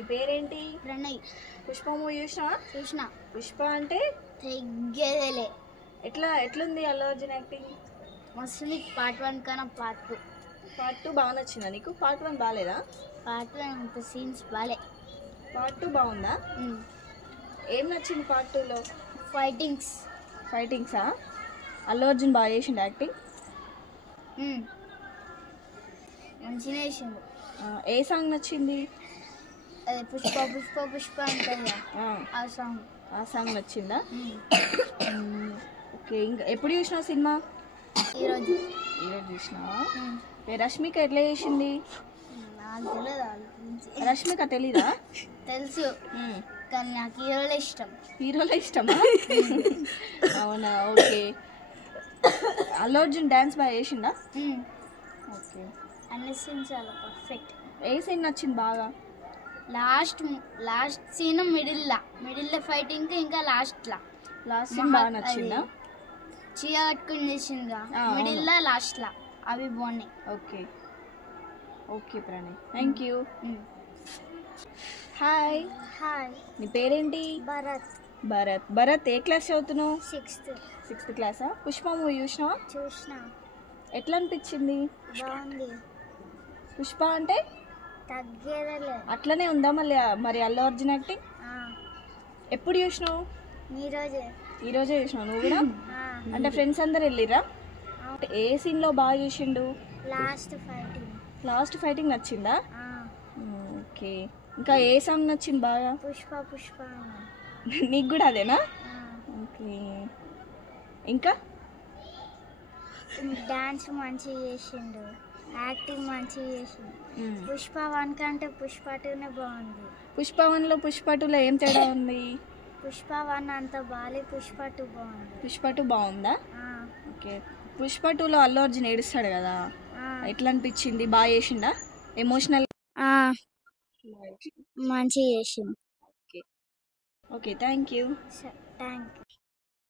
నీ పేరేంటి? ప్రణయ్. పుష్ప మూవీ చూసినావా? చూసిన. పుష్ప అంటే తెగ్గేదేలే. ఎట్లుంది అల్లు అర్జున్ యాక్టింగ్? మస్తుంది. పార్ట్ 1 కన్నా పార్ట్ 2. పార్ట్ 2 బాగా నచ్చిందా నీకు? పార్ట్ 1 బాగాలేదా? పార్ట్ 1 అంత సీన్స్ బాలే. పార్ట్ 2 బాగుందా? ఏం నచ్చింది పార్ట్ 2లో? ఫైటింగ్సా? అల్లు అర్జున్ బాగా చేసిండు యాక్టింగ్? మంచిగా చేసిండు. ఏ సాంగ్ నచ్చింది? అదే పుష్ప పుష్ప పుష్ప అంటే ఆ సాంగ్ నచ్చిందా? ఓకే. ఇంకా ఎప్పుడు చూసినావు సినిమా? ఈరోజు చూసినావా? రష్మిక ఎట్లా చేసింది? నాకు తెలియదు. రష్మిక తెలీదా? తెలుసు, కానీ నాకు హీరోలే ఇష్టమా? అవునా? ఓకే. అల్లు అర్జున్ డాన్స్ బాగా చేసిండా? ఓకే. అన్ని సీన్స్ చాలా పర్ఫెక్ట్. ఏ సీన్ నచ్చింది బాగా? లాస్ట్ సీన్ మిడిల్ ఫైటింగ్, ఇంకా లాస్ట్ సీన్ బాగా నచ్చిందా? చీర కట్టుకుని చేసిందిగా మిడిల్ లాస్ట్ అవి బాగున్నాయి. Okay Pranay, thank you. Hi. నీ పేరేంటి? భరత్. ఏ క్లాస్ చదువుతున్నావు? 6th క్లాసా? పుష్ప మూవీ చూసినావా? చూసిన. ఎట్లా అనిపించింది? బాగుంది. పుష్ప అంటే తగ్గేదేలే. అట్లనే ఉందా మరి అల్లు అర్జున్ యాక్టింగ్? ఎప్పుడు చూసినావు? ఈరోజే చూసినావు నువ్వు కూడా? అంటే ఫ్రెండ్స్ అందరు వెళ్ళిరా? ఏ సీన్లో బాగా చూసిండు? లాస్ట్ ఫైటింగ్ నచ్చిందా? ఓకే. ఇంకా ఏ సాంగ్ నచ్చింది బాగా? పుష్ప. నీకు కూడా అదేనా? ఓకే. ఇంకా డాన్స్ మంచిగా చేసిండు, యాక్టింగ్ మంచిగా చేసిండు. పుష్ప 1 కంటే పుష్ప 2నే బాగుంది. పుష్ప 1లో పుష్ప 2లో ఏం తేడా ఉంది? పుష్ప 1 అంత బాలే, పుష్ప 2 బాగుంది. పుష్ప 2 బాగుందా? ఓకే. పుష్ప 2లో అల్లు అర్జున్ ఏడుస్తాడు కదా, ఎట్లా అనిపించింది? బాగా చేసిండా? ఎమోషనల్ మంచిగా చేసిండు. ఓకే. Thank you.